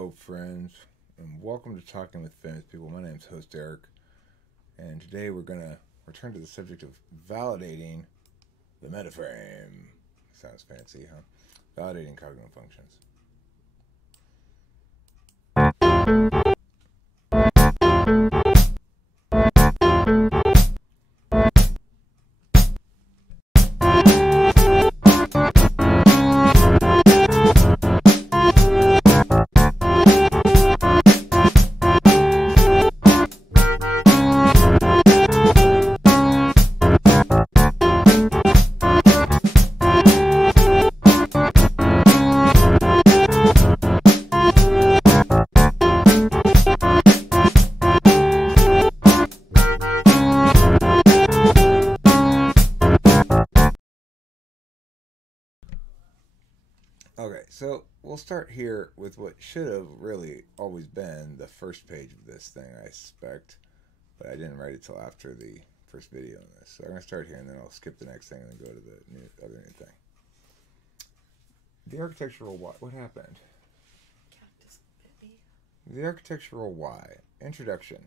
Hello, friends, and welcome to Talking with Famous People. My name's host Eric, and today we're going to return to the subject of validating the metaframe. Sounds fancy, huh? Validating cognitive functions. Okay, so we'll start here with what should have really always been the first page of this thing, I suspect, but I didn't write it till after the first video on this. So I'm going to start here, and then I'll skip the next thing and then go to the other new thing. The architectural why. What happened? Cactus baby. The architectural why. Introduction.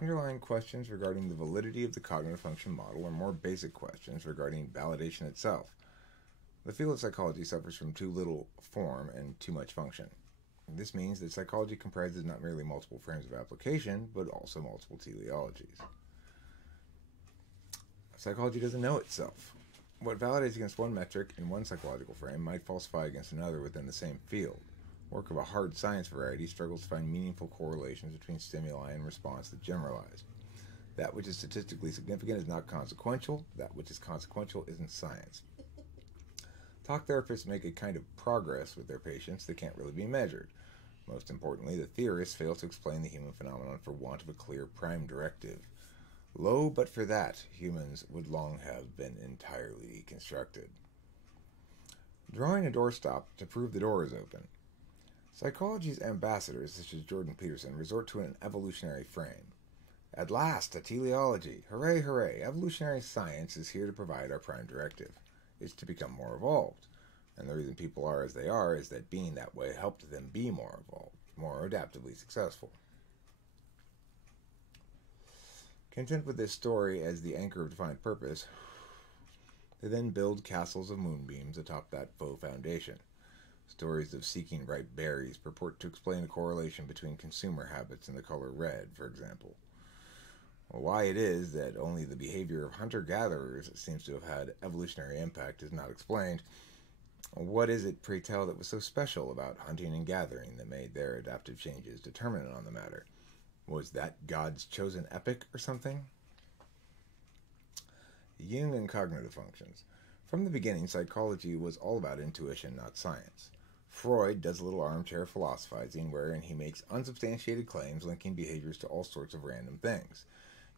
Underlying questions regarding the validity of the cognitive function model are more basic questions regarding validation itself. The field of psychology suffers from too little form and too much function. This means that psychology comprises not merely multiple frames of application, but also multiple teleologies. Psychology doesn't know itself. What validates against one metric in one psychological frame might falsify against another within the same field. Work of a hard science variety struggles to find meaningful correlations between stimuli and response that generalize. That which is statistically significant is not consequential. That which is consequential isn't science. Talk therapists make a kind of progress with their patients that can't really be measured. Most importantly, the theorists fail to explain the human phenomenon for want of a clear prime directive. Lo, but for that, humans would long have been entirely deconstructed. Drawing a doorstop to prove the door is open. Psychology's ambassadors, such as Jordan Peterson, resort to an evolutionary frame. At last, a teleology. Hooray, hooray. Evolutionary science is here to provide our prime directive. Is to become more evolved. And the reason people are as they are is that being that way helped them be more evolved, more adaptively successful. Content with this story as the anchor of defined purpose, they then build castles of moonbeams atop that faux foundation. Stories of seeking ripe berries purport to explain the correlation between consumer habits and the color red, for example. Why it is that only the behavior of hunter-gatherers seems to have had evolutionary impact is not explained. What is it, pray tell, that was so special about hunting and gathering that made their adaptive changes determinant on the matter? Was that God's chosen epic or something? Jung and cognitive functions. From the beginning, psychology was all about intuition, not science. Freud does a little armchair philosophizing wherein he makes unsubstantiated claims linking behaviors to all sorts of random things.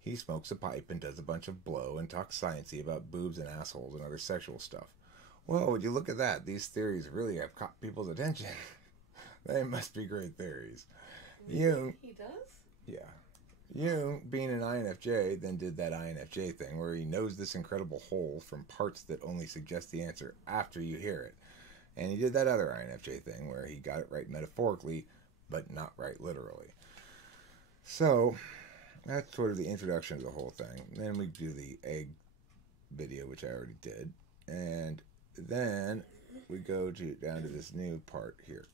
He smokes a pipe and does a bunch of blow and talks sciencey about boobs and assholes and other sexual stuff. Well, would you look at that? These theories really have caught people's attention. They must be great theories. Jung... He does? Yeah. Jung, being an INFJ, then did that INFJ thing where he knows this incredible whole from parts that only suggest the answer after you hear it. And he did that other INFJ thing where he got it right metaphorically, but not right literally. So... that's sort of the introduction to the whole thing. Then we do the egg video, which I already did. And then we go down to this new part here.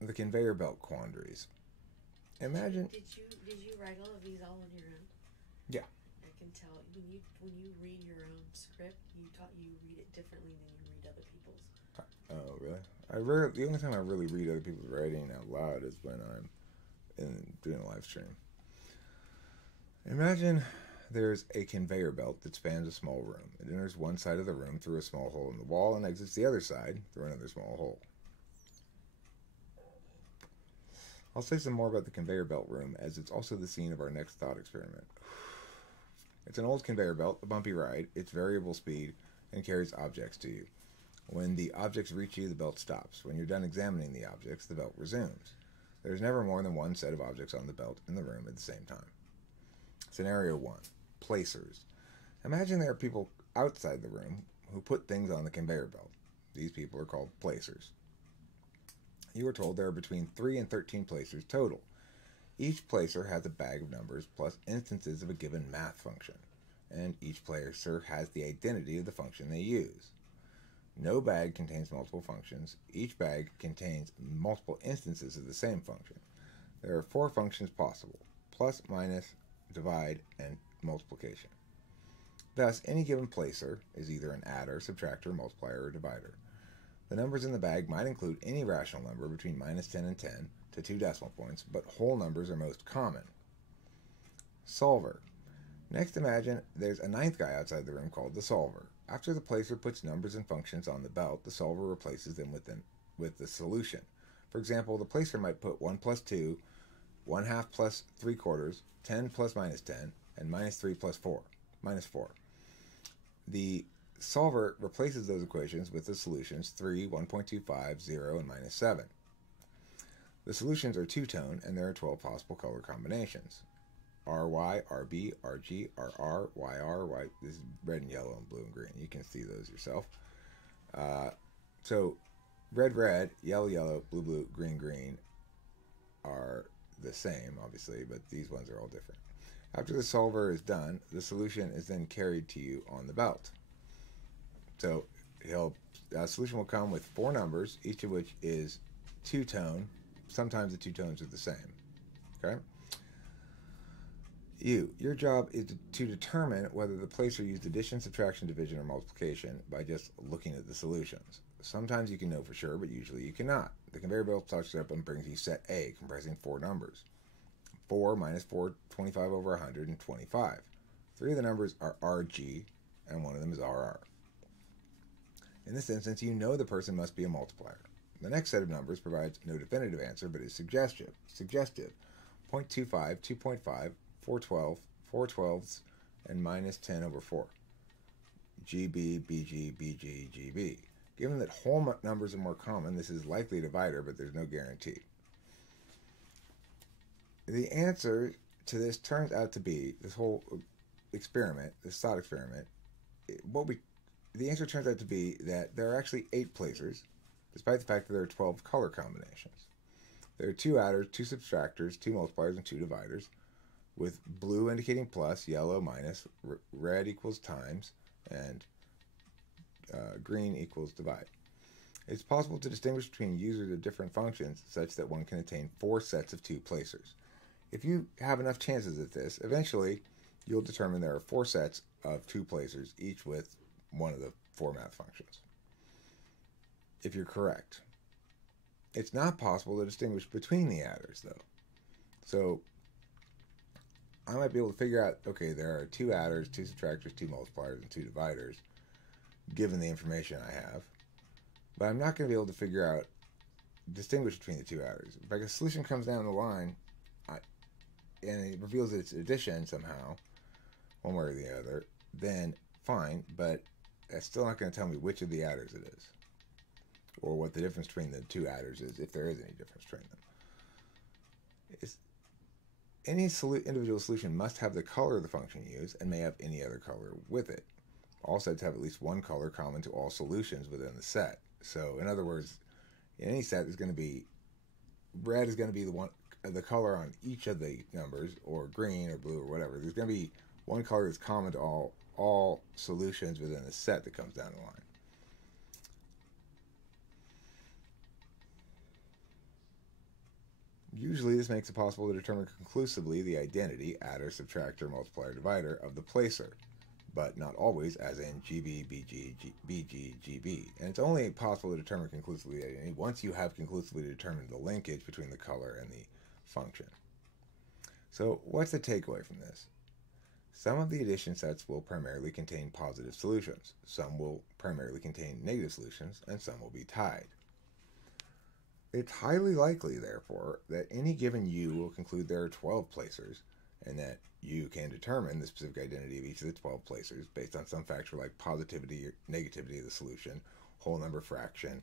The conveyor belt quandaries. Imagine... Did you write all of these all on your own? Yeah. I can tell when you read your own script, you read it differently than you read other people's. Oh, really? The only time I really read other people's writing out loud is when I'm doing a live stream. Imagine there's a conveyor belt that spans a small room. It enters one side of the room through a small hole in the wall and exits the other side through another small hole. I'll say some more about the conveyor belt room as it's also the scene of our next thought experiment. It's an old conveyor belt, a bumpy ride, it's variable speed, and carries objects to you. When the objects reach you, the belt stops. When you're done examining the objects, the belt resumes. There's never more than one set of objects on the belt in the room at the same time. Scenario 1. Placers. Imagine there are people outside the room who put things on the conveyor belt. These people are called placers. You are told there are between 3 and 13 placers total. Each placer has a bag of numbers plus instances of a given math function, and each placer has the identity of the function they use. No bag contains multiple functions. Each bag contains multiple instances of the same function. There are 4 functions possible: plus, minus, divide, and multiplication. Thus, any given placer is either an adder, subtractor, multiplier, or divider. The numbers in the bag might include any rational number between minus 10 and 10 to 2 decimal points, but whole numbers are most common. Solver. Next, imagine there's a 9th guy outside the room called the solver. After the placer puts numbers and functions on the belt, the solver replaces them with the solution. For example, the placer might put 1 plus 2, 1/2 plus 3/4, 10 plus minus 10, and minus 3 plus 4, minus 4. The solver replaces those equations with the solutions 3, 1.25, 0, and minus 7. The solutions are two-tone, and there are 12 possible color combinations. RY, RB, RG, RR, YR, Y. This is red and yellow and blue and green. You can see those yourself. So red, red, yellow, yellow, blue, blue, green, green are the same, obviously, but these ones are all different. After the solver is done, the solution is then carried to you on the belt. So a solution will come with 4 numbers, each of which is two-tone. Sometimes the two tones are the same. Okay? Your job is to determine whether the placer used addition, subtraction, division, or multiplication by just looking at the solutions. Sometimes you can know for sure, but usually you cannot. The conveyor belt starts up and brings you set A, comprising 4 numbers. 4 minus 4, 25 over 100, and 25. 3 of the numbers are RG, and 1 of them is RR. In this instance, you know the person must be a multiplier. The next set of numbers provides no definitive answer, but is suggestive. 0.25, 2.5, 412, 4/12, and minus 10 over 4. GB, BG, BG, GB. Given that whole numbers are more common, this is likely a divider, but there's no guarantee. The answer to this turns out to be, this whole experiment, this thought experiment, the answer turns out to be that there are actually 8 placers, despite the fact that there are 12 color combinations. There are 2 adders, 2 subtractors, 2 multipliers, and 2 dividers, with blue indicating plus, yellow minus, red equals times, and green equals divide. It's possible to distinguish between users of different functions such that one can attain 4 sets of 2 placers. If you have enough chances at this, eventually you'll determine there are 4 sets of 2 placers, each with one of the 4 math functions. If you're correct. It's not possible to distinguish between the adders, though. So I might be able to figure out, okay, there are 2 adders, 2 subtractors, 2 multipliers, and 2 dividers, given the information I have. But I'm not going to be able to distinguish between the 2 adders. If a solution comes down the line, and it reveals its addition somehow, one way or the other, then fine, but that's still not going to tell me which of the adders it is, or what the difference between the 2 adders is, if there is any difference between them. Any individual solution must have the color of the function used and may have any other color with it. All sets have at least one color common to all solutions within the set. So, in other words, in any set, red is going to be the color on each of the numbers, or green or blue or whatever. There's going to be one color that's common to all solutions within the set that comes down the line. Usually this makes it possible to determine conclusively the identity, adder, subtractor, multiplier, divider, of the placer, but not always, as in GB, BG, BG, GB. And it's only possible to determine conclusively the identity once you have conclusively determined the linkage between the color and the function. So what's the takeaway from this? Some of the addition sets will primarily contain positive solutions, some will primarily contain negative solutions, and some will be tied. It's highly likely, therefore, that any given U will conclude there are 12 placers, and that you can determine the specific identity of each of the 12 placers based on some factor like positivity or negativity of the solution, whole number fraction,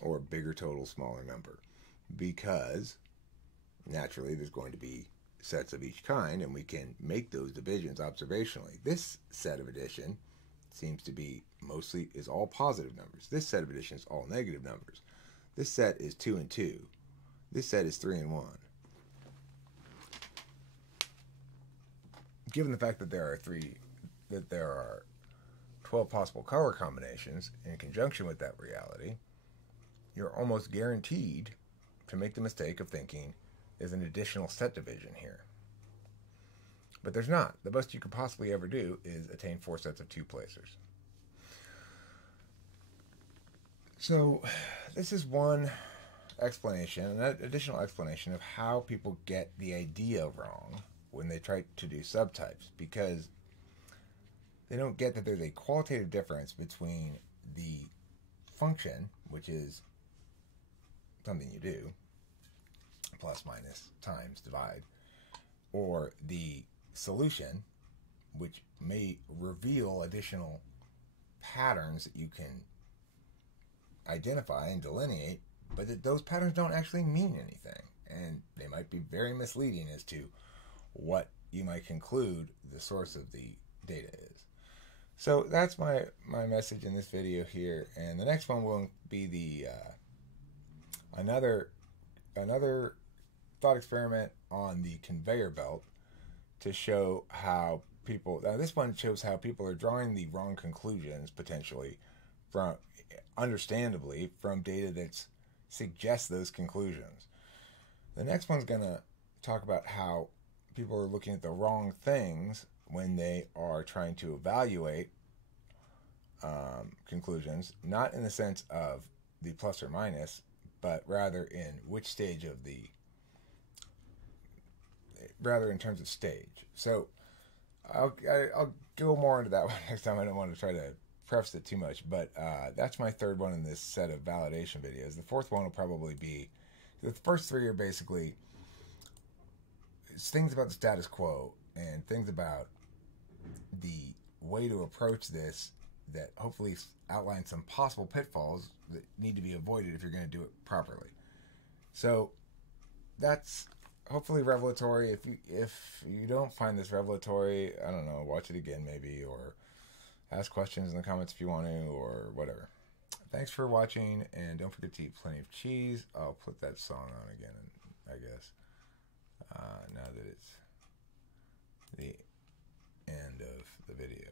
or bigger total, smaller number. Because, naturally, there's going to be sets of each kind, and we can make those divisions observationally. This set of addition seems to be mostly is all positive numbers. This set of addition is all negative numbers. This set is 2 and 2. This set is 3 and 1. Given the fact that there are 12 possible color combinations in conjunction with that reality, you're almost guaranteed to make the mistake of thinking there's an additional set division here. But there's not. The best you could possibly ever do is attain 4 sets of 2 placers. So this is one explanation, an additional explanation of how people get the idea wrong when they try to do subtypes, because they don't get that there's a qualitative difference between the function, which is something you do, plus, minus, times, divide, or the solution, which may reveal additional patterns that you can identify and delineate, but that those patterns don't actually mean anything, and they might be very misleading as to what you might conclude the source of the data is. So that's my message in this video here, and the next one will be the another thought experiment on the conveyor belt to show how people, now this one shows how people are drawing the wrong conclusions potentially from, understandably, from data that suggests those conclusions. The next one's going to talk about how people are looking at the wrong things when they are trying to evaluate conclusions, not in the sense of the plus or minus, but rather in which stage of the, rather in terms of stage. So I'll go more into that one next time. I don't want to try to preface it too much, but that's my third one in this set of validation videos. The fourth one will probably be, the first three are basically things about the status quo and things about the way to approach this that hopefully outline some possible pitfalls that need to be avoided if you're going to do it properly. So that's hopefully revelatory. If you don't find this revelatory, I don't know, watch it again maybe, or ask questions in the comments if you want to, or whatever. Thanks for watching, and don't forget to eat plenty of cheese. I'll put that song on again, I guess, now that it's the end of the video.